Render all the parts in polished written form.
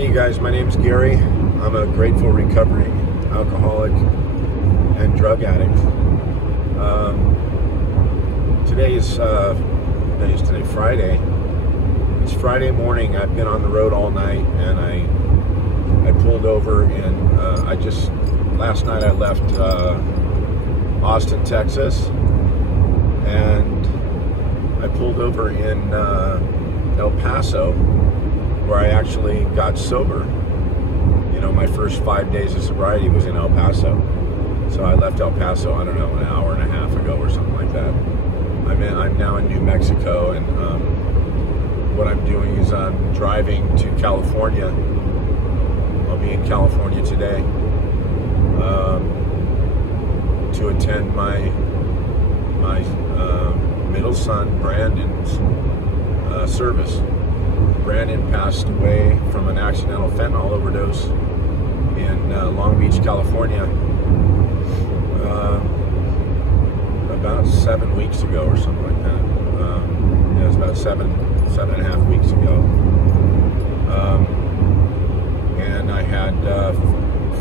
Hey you guys, my name's Gary. I'm a grateful recovering alcoholic and drug addict. Today, Friday. It's Friday morning. I've been on the road all night, and I pulled over in, last night I left Austin, Texas, and I pulled over in El Paso, where I actually got sober. You know, my first 5 days of sobriety was in El Paso. So I left El Paso, I don't know, an hour and a half ago or something like that. I'm now in New Mexico, and what I'm doing is I'm driving to California. I'll be in California today to attend my middle son Brandon's service. Brandon passed away from an accidental fentanyl overdose in Long Beach, California, about 7 weeks ago or something like that. It was about seven and a half weeks ago. And I had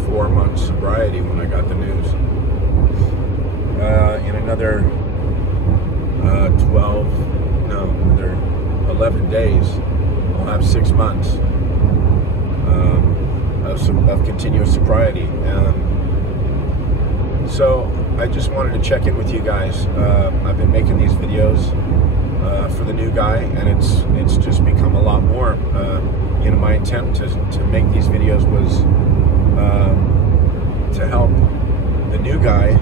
4 months sobriety when I got the news. In another 11 days, I'll have 6 months of continuous sobriety. So I just wanted to check in with you guys. I've been making these videos for the new guy, and it's just become a lot more. You know, my intent to make these videos was to help the new guy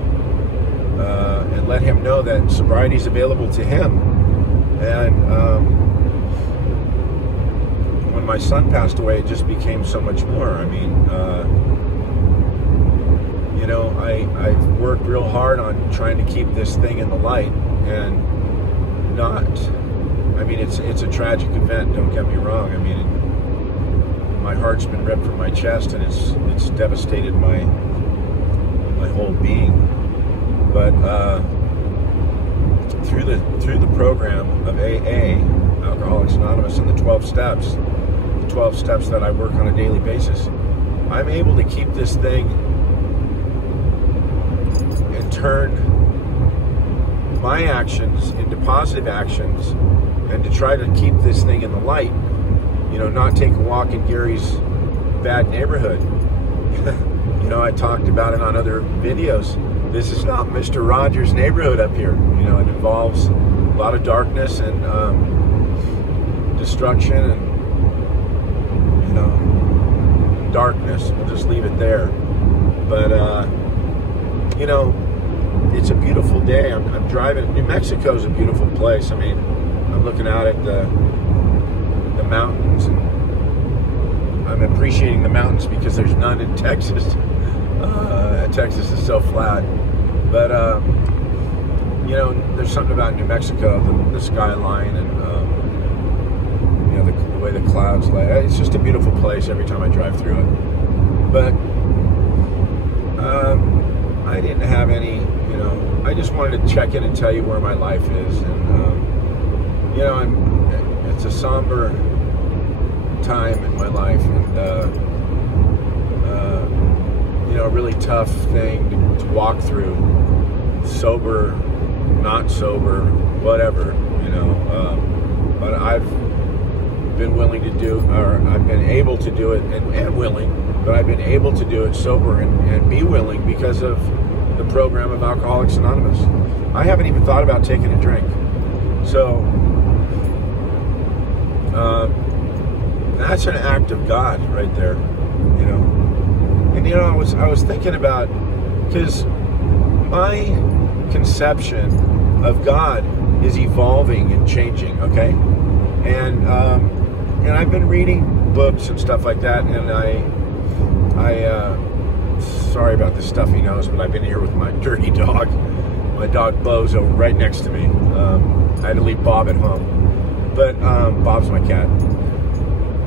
and let him know that sobriety is available to him. And when my son passed away, it just became so much more. I mean, you know, I've worked real hard on trying to keep this thing in the light, and I mean, it's a tragic event, don't get me wrong. I mean, my heart's been ripped from my chest, and it's devastated my whole being. But through the program of AA, Alcoholics Anonymous, and the 12 steps that I work on a daily basis, I'm able to keep this thing and turn my actions into positive actions, and to try to keep this thing in the light. You know, not take a walk in Gary's bad neighborhood. You know, I talked about it on other videos. This is not Mr. Rogers' neighborhood up here. You know, it involves a lot of darkness and destruction and, you know, darkness. We'll just leave it there. But, you know, it's a beautiful day. I'm driving. New Mexico's a beautiful place. I mean, I'm looking out at the mountains, and I'm appreciating the mountains because there's none in Texas. Texas is so flat. But, you know, there's something about New Mexico, the skyline, and, you know, the way the clouds lay. It's just a beautiful place every time I drive through it. But I didn't have any, you know, I just wanted to check in and tell you where my life is. And, you know, it's a somber time in my life, and, you know, a really tough thing to walk through, sober, not sober, whatever, you know, but I've been willing to do, or I've been able to do it, and willing, but I've been able to do it sober and be willing because of the program of Alcoholics Anonymous. I haven't even thought about taking a drink. So, that's an act of God right there, you know. And, you know, I was thinking about, because my conception of God is evolving and changing, okay? And I've been reading books and stuff like that, and sorry about the stuffy nose, but I've been here with my dirty dog. My dog Bo's over right next to me. I had to leave Bob at home, but Bob's my cat.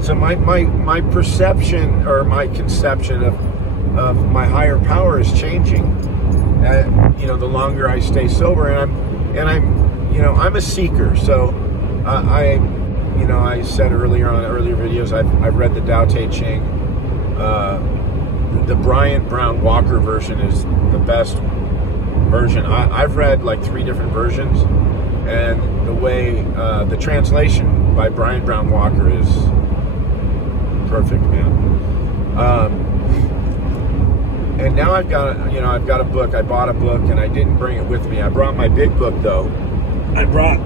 So my perception, or my conception of my higher power is changing. You know, the longer I stay sober, and I'm you know, I'm a seeker, so you know, I said earlier on earlier videos, I've read the Tao Te Ching. The Brian Brown Walker version is the best version. I've read like 3 different versions, and the way the translation by Brian Brown Walker is perfect, man. And now I've got a book. I bought a book and I didn't bring it with me. I brought my big book though. I brought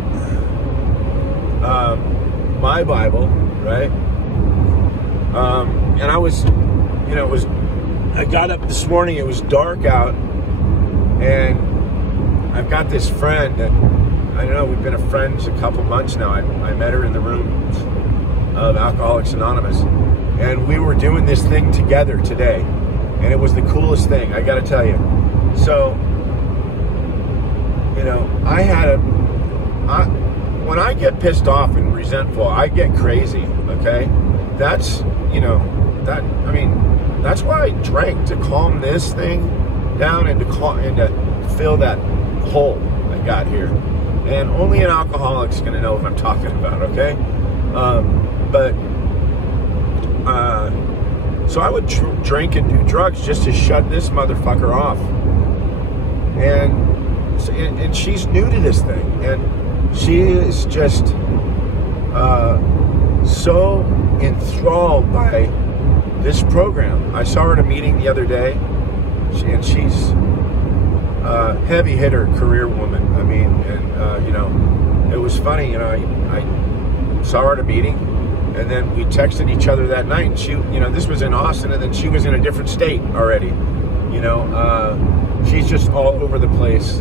my Bible, right? And I was, you know, I got up this morning, it was dark out, and I've got this friend that, I don't know, we've been friends a couple months now. I met her in the room of Alcoholics Anonymous, and we were doing this thing together today, and it was the coolest thing, I gotta tell you. So, you know, when I get pissed off and resentful, I get crazy, okay? That's, you know, that's why I drank, to calm this thing down and to fill that hole I got here. And only an alcoholic's gonna know what I'm talking about, okay? So I would drink and do drugs just to shut this motherfucker off. And she's new to this thing, and she is just so enthralled by this program. I saw her at a meeting the other day, and she's a heavy hitter, career woman. I mean, and you know, it was funny. You know, I saw her at a meeting, and then we texted each other that night. And she, you know, this was in Austin, and then she was in a different state already. You know, she's just all over the place.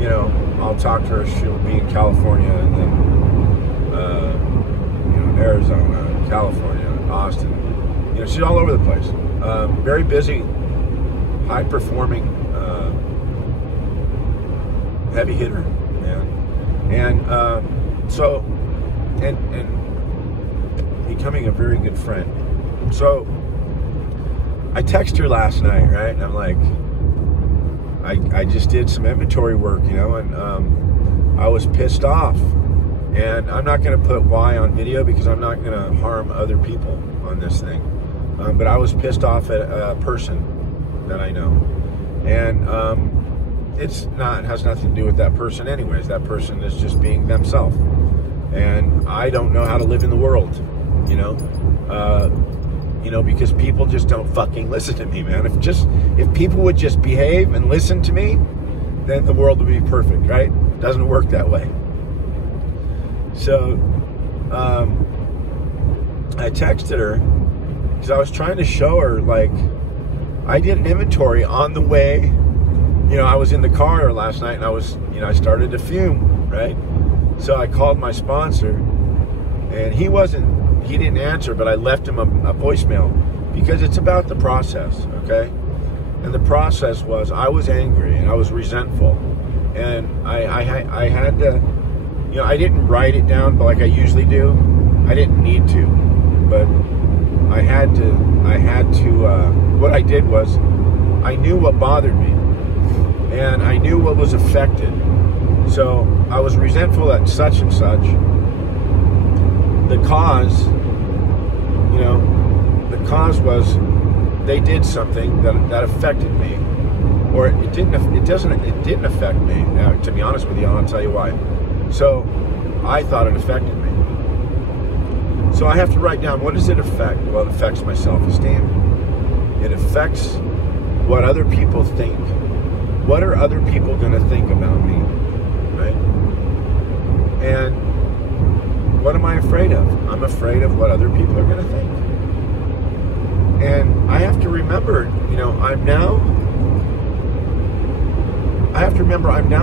You know, I'll talk to her. She'll be in California, and then you know, Arizona, California, Austin. You know, she's all over the place. Very busy, high performing, heavy hitter, man. And so, and becoming a very good friend. So I texted her last night, right? And I'm like, I just did some inventory work, you know, and I was pissed off. And I'm not going to put why on video because I'm not going to harm other people on this thing. But I was pissed off at a person that I know. And it has nothing to do with that person anyways. That person is just being themselves. And I don't know how to live in the world, you know. You know, because people just don't fucking listen to me, man. If people would just behave and listen to me, then the world would be perfect, right? Doesn't work that way. So, I texted her because I was trying to show her, like, I did an inventory on the way. You know, I was in the car last night and I started to fume, right? So I called my sponsor, and he didn't answer, but I left him a voicemail because it's about the process, okay? And the process was, I was angry and I was resentful, and I had to, you know, I didn't write it down, but like I usually do. I didn't need to, but I had to, what I did was, I knew what bothered me, and I knew what was affected. So I was resentful at such and such. The cause, you know, the cause was they did something that affected me, or it didn't affect me. Now, to be honest with you, I'll tell you why. So I thought it affected me. So I have to write down, what does it affect? Well, it affects my self-esteem. It affects what other people think. What are other people going to think about me, right? And what am I afraid of? I'm afraid of what other people are going to think. And I have to remember, you know, I'm now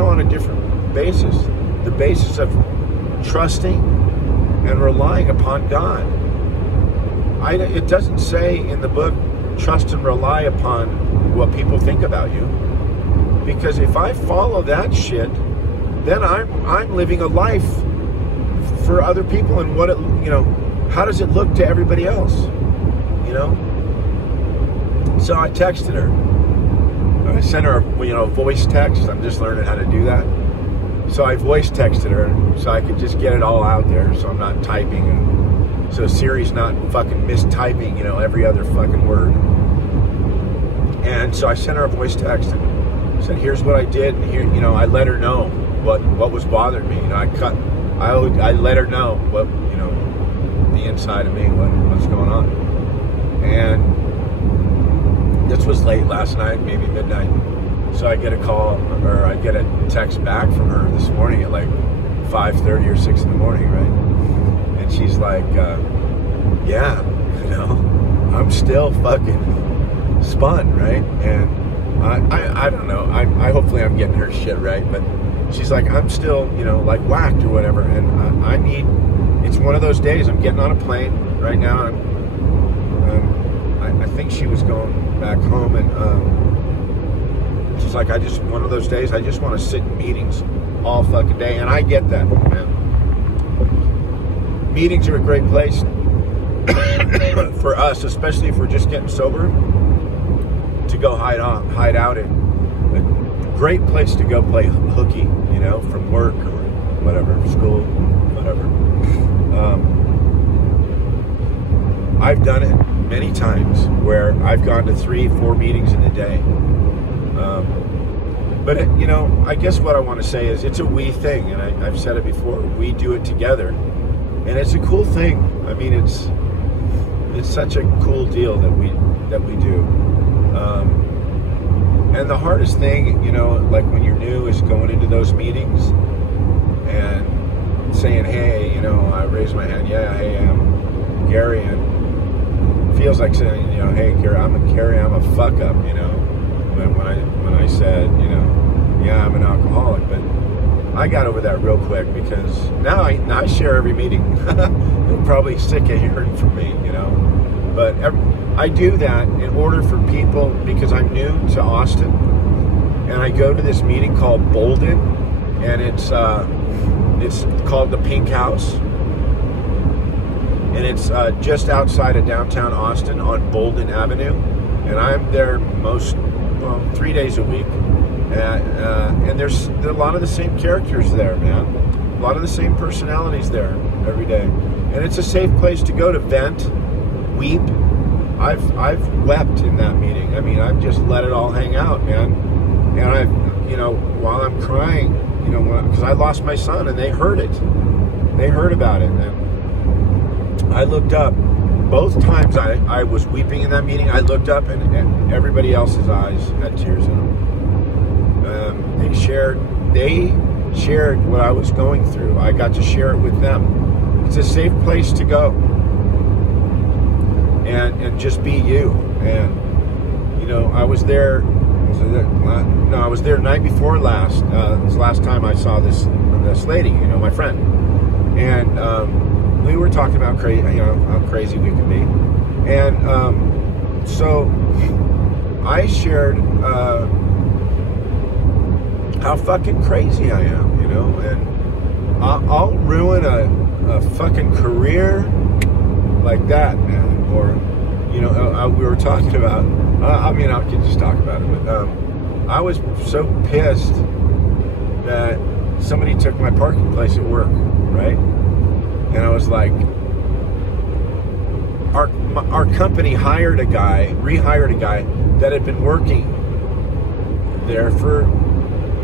on a different basis. The basis of trusting and relying upon God. It doesn't say in the book, trust and rely upon what people think about you. Because if I follow that shit, then I'm living a life for other people, and what it, you know, how does it look to everybody else, you know? So I texted her. I sent her, you know, a voice text. I'm just learning how to do that. So I voice texted her so I could just get it all out there, so I'm not typing, and so Siri's not fucking mistyping, every other fucking word. And so I sent her a voice text and said, here's what I did, and here, I let her know what was bothering me. I let her know what, the inside of me, what's going on. And this was late last night, maybe midnight. So I get a call, or I get a text back from her this morning at like 5:30 or 6 in the morning, right? And she's like, yeah, I'm still fucking spun, right? And I don't know. I hopefully I'm getting her shit right, but she's like, I'm still, like whacked or whatever, and I need. It's one of those days. I'm getting on a plane right now. I think she was going back home, and she's like, one of those days. I just want to sit in meetings all fucking day, and I get that, man. Meetings are a great place for us, especially if we're just getting sober, to go hide out in. A great place to go play hooky, from work or whatever, school, whatever. I've done it many times where I've gone to 3-4 meetings in a day. But I guess what I want to say is it's a we thing, and I've said it before. We do it together, and it's a cool thing. I mean, it's such a cool deal that we do. And the hardest thing, like when you're new, is going into those meetings and saying, hey, I raise my hand, hey, I'm Gary, and it feels like saying, hey, Gary, I'm a fuck up, when I said, yeah, I'm an alcoholic, but I got over that real quick, because now I share every meeting. They're probably sick of hearing from me, but I do that in order for people, because I'm new to Austin, and I go to this meeting called Bolden, and it's called the Pink House, and it's just outside of downtown Austin on Bolden Avenue, and I'm there 3 days a week, and there's a lot of the same characters there, man, a lot of the same personalities there every day, and it's a safe place to go to vent, weep. I've wept in that meeting. I mean, I've just let it all hang out, man, and I've, while I'm crying, because I lost my son, and they heard it. They heard about it, and I looked up. Both times I was weeping in that meeting, I looked up, and everybody else's eyes had tears in them. They shared what I was going through. I got to share it with them. It's a safe place to go and just be you. And I was there. I was there night before last. This last time I saw this lady, my friend, and we were talking about how crazy we can be, and so I shared how fucking crazy I am, and I'll ruin a fucking career like that, man. Or we were talking about. I can just talk about it, but I was so pissed that somebody took my parking place at work, right? And I was like, our company rehired a guy that had been working there for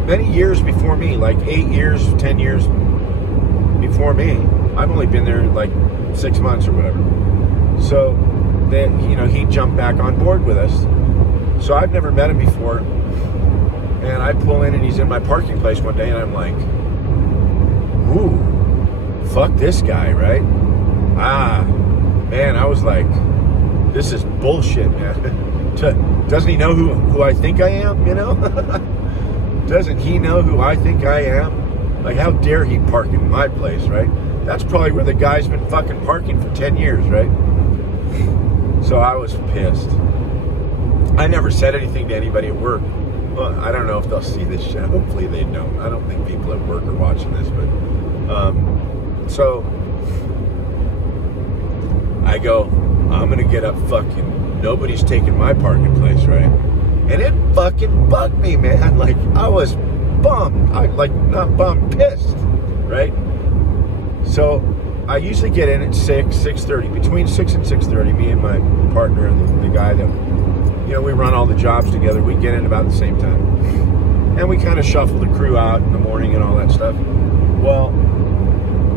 many years before me, like 8 years, 10 years before me. I've only been there like 6 months or whatever. So then, he jumped back on board with us. So I've never met him before. And I pull in, and he's in my parking place one day, and I'm like, ooh, fuck this guy, right? Man, I was like, this is bullshit, man. Doesn't he know who I think I am, Doesn't he know who I think I am? Like, how dare he park in my place, right? That's probably where the guy's been fucking parking for 10 years, right? So I was pissed. I never said anything to anybody at work. Well, I don't know if they'll see this shit. Hopefully they don't. I don't think people at work are watching this, but so I go, I'm gonna get up, fucking nobody's taking my parking place, right? And it fucking bugged me, man. Like, I was bummed. Not bummed, pissed, right? So I usually get in at 6:30, between 6 and 6:30, me and my partner and the guy that, we run all the jobs together. We get in about the same time. And we kind of shuffle the crew out in the morning and all that stuff. Well,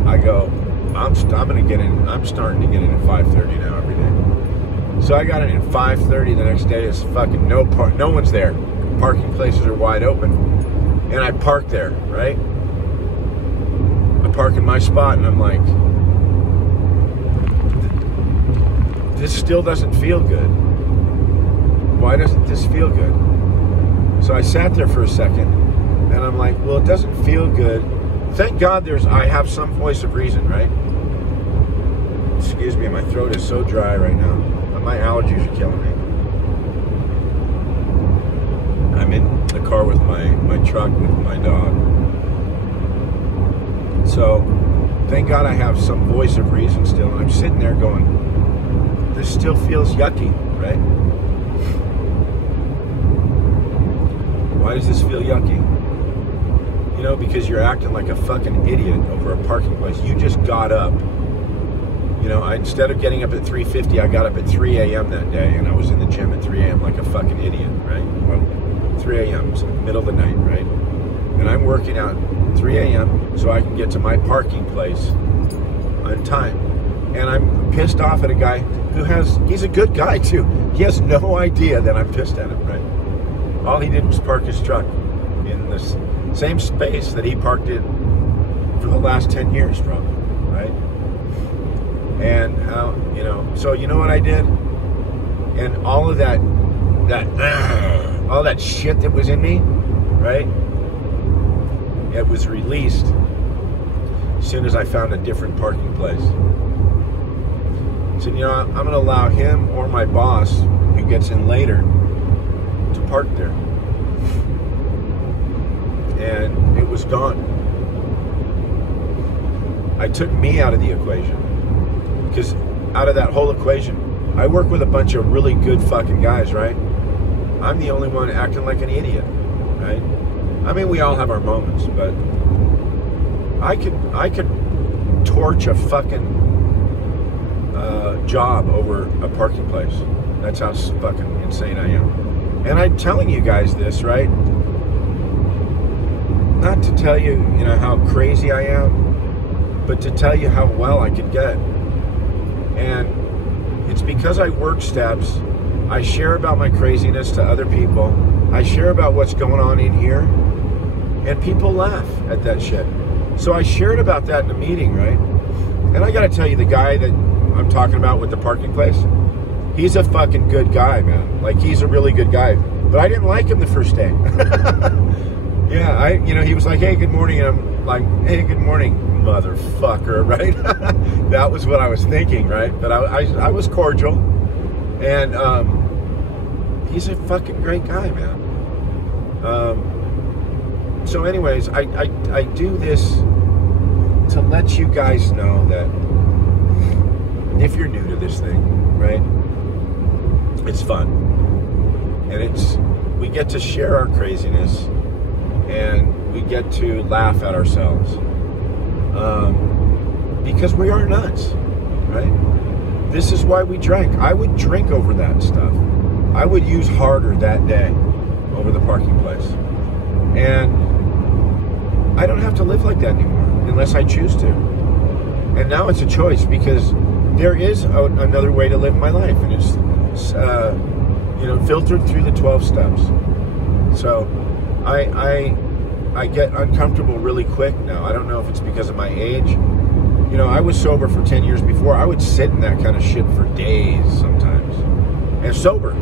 I go, I'm starting to get in at 5:30 now every day. So I got in at 5:30 the next day. It's fucking no one's there. Parking places are wide open. And I park there, right? I park in my spot and I'm like, this still doesn't feel good. Why doesn't this feel good? So I sat there for a second and I'm like, well, it doesn't feel good. Thank God I have some voice of reason, right? Excuse me, my throat is so dry right now. My allergies are killing me. I'm in the car with my truck with my dog. So, thank God I have some voice of reason still. And I'm sitting there going, this still feels yucky, right? Why does this feel yucky? Because you're acting like a fucking idiot over a parking place. You just got up. Instead of getting up at 3:50, I got up at 3 a.m. that day, and I was in the gym at 3 a.m. like a fucking idiot, right? Well, 3 a.m. is in the middle of the night, right? And I'm working out 3 a.m. so I can get to my parking place on time. And I'm pissed off at a guy he's a good guy too. He has no idea that I'm pissed at him, right? All he did was park his truck in this same space that he parked in for the last 10 years, probably, right? And so you know what I did? And all of all that shit that was in me, right? It was released as soon as I found a different parking place. So, I'm going to allow him or my boss, who gets in later, to park there. And it was gone. I took me out of the equation. Because out of that whole equation, I work with a bunch of really good fucking guys, right? I'm the only one acting like an idiot, right? I mean, we all have our moments, but I could torch a fucking job over a parking place. That's how fucking insane I am. And I'm telling you guys this, right? Not to tell you, how crazy I am, but to tell you how well I could get. And it's because I work steps. I share about my craziness to other people. I share about what's going on in here. And people laugh at that shit. So I shared about that in a meeting, right? And I gotta tell you, the guy that I'm talking about with the parking place, he's a fucking good guy, man. Like, he's a really good guy. But I didn't like him the first day. Yeah, he was like, hey, good morning. And I'm like, hey, good morning, motherfucker, right? That was what I was thinking, right? But I was cordial. And he's a fucking great guy, man. So anyways, I do this to let you guys know that if you're new to this thing, right, it's fun. And we get to share our craziness, and we get to laugh at ourselves. Because we are nuts, right? This is why we drank. I would drink over that stuff. I would use harder that day over the parking place. And I don't have to live like that anymore unless I choose to. And now it's a choice, because there is another way to live my life, and it's filtered through the 12 steps. So I get uncomfortable really quick now. I don't know if it's because of my age. I was sober for 10 years before. I would sit in that kind of shit for days sometimes. And sober.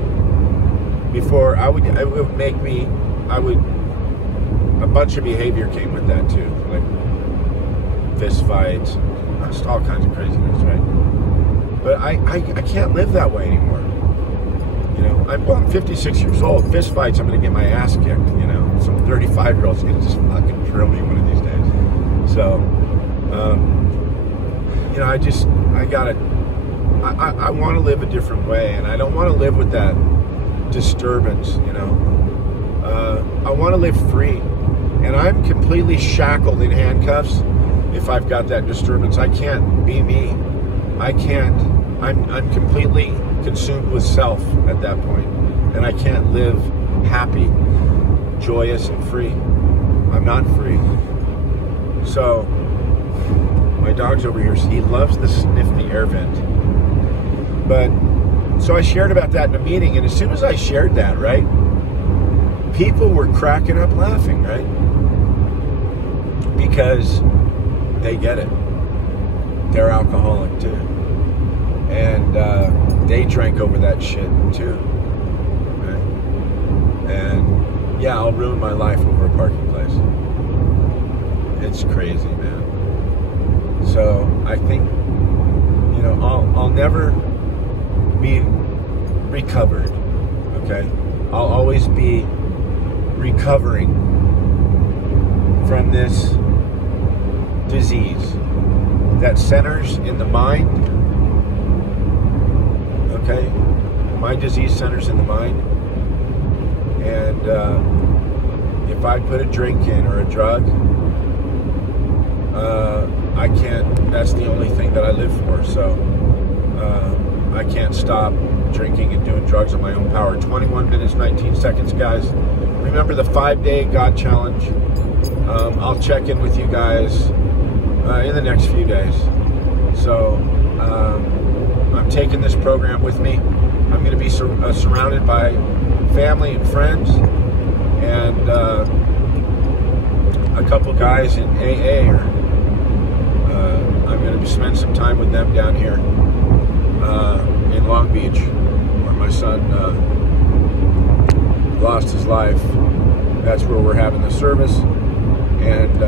Before, a bunch of behavior came with that too. Like fist fights, just all kinds of craziness, right? But I can't live that way anymore. I'm 56 years old. Fist fights, I'm going to get my ass kicked. Some 35-year-old's going to just fucking drill me one of these days. So, I want to live a different way, and I don't want to live with that disturbance, I want to live free. And I'm completely shackled in handcuffs if I've got that disturbance. I can't be me. I can't. I'm completely consumed with self at that point, and I can't live happy, joyous, and free. I'm not free. So my dog's over here. He loves to sniff the air vent. But so I shared about that in a meeting, and as soon as I shared that, right, people were cracking up laughing, right? Because they get it. They're alcoholic too. And they drank over that shit too. Right? And yeah, I'll ruin my life over a parking place. It's crazy, man. So I think, you know, I'll never be recovered, okay? I'll always be recovering from this disease that centers in the mind, okay? My disease centers in the mind, and if I put a drink in or a drug, I can't, that's the only thing that I live for, so I can't stop drinking and doing drugs on my own power. 21 minutes, 19 seconds, guys. Remember the 5-day God challenge. I'll check in with you guys in the next few days. So I'm taking this program with me. I'm going to be surrounded by family and friends, and a couple guys in AA. I'm going to spend some time with them down here in Long Beach, where my son lost his life. That's where we're having the service, and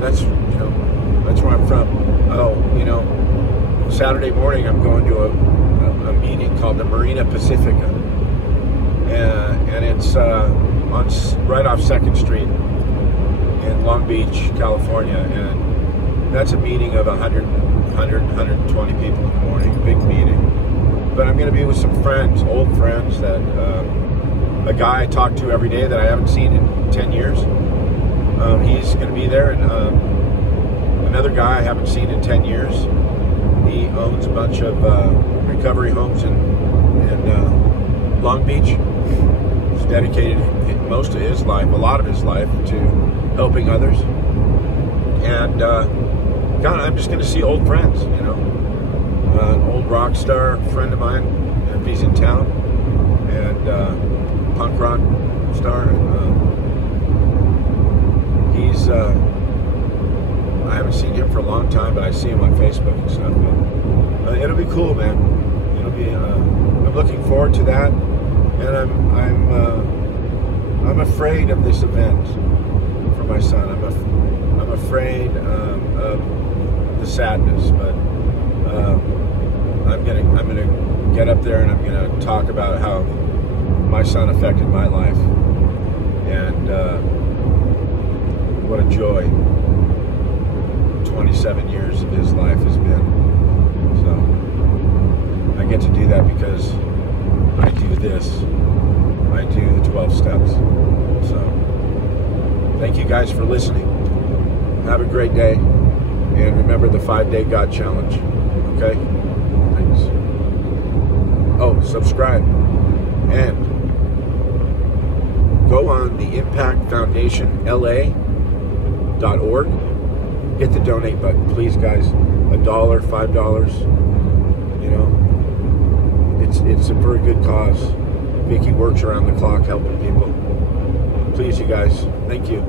that's, you know, that's where I'm from. Oh, you know, Saturday morning I'm going to a meeting called the Marina Pacifica, and it's on right off 2nd Street in Long Beach, California, and that's a meeting of 120 people in the morning, big meeting. But I'm going to be with some friends, old friends, that a guy I talk to every day that I haven't seen in 10 years. He's going to be there, and another guy I haven't seen in 10 years. He owns a bunch of recovery homes in Long Beach. He's dedicated most of his life, a lot of his life, to helping others. And God, I'm just going to see old friends, you know. An old rock star friend of mine, if he's in town, and punk rock star. He's I haven't seen him for a long time, but I see him on Facebook and stuff. But it'll be cool, man. It'll be. I'm looking forward to that, and I'm afraid of this event for my son. I'm afraid of the sadness, but I'm gonna get up there and I'm gonna talk about how my son affected my life, and what a joy 27 years of his life has been. So I get to do that because I do this. I do the 12 steps. So thank you guys for listening. Have a great day, and remember the 5-day God challenge. Okay? Thanks. Oh, subscribe, and go on the ImpactFoundationLA.org. Hit the donate button, please, guys. $1, $5. You know, it's a very good cause. Vicky works around the clock helping people. Please, you guys. Thank you.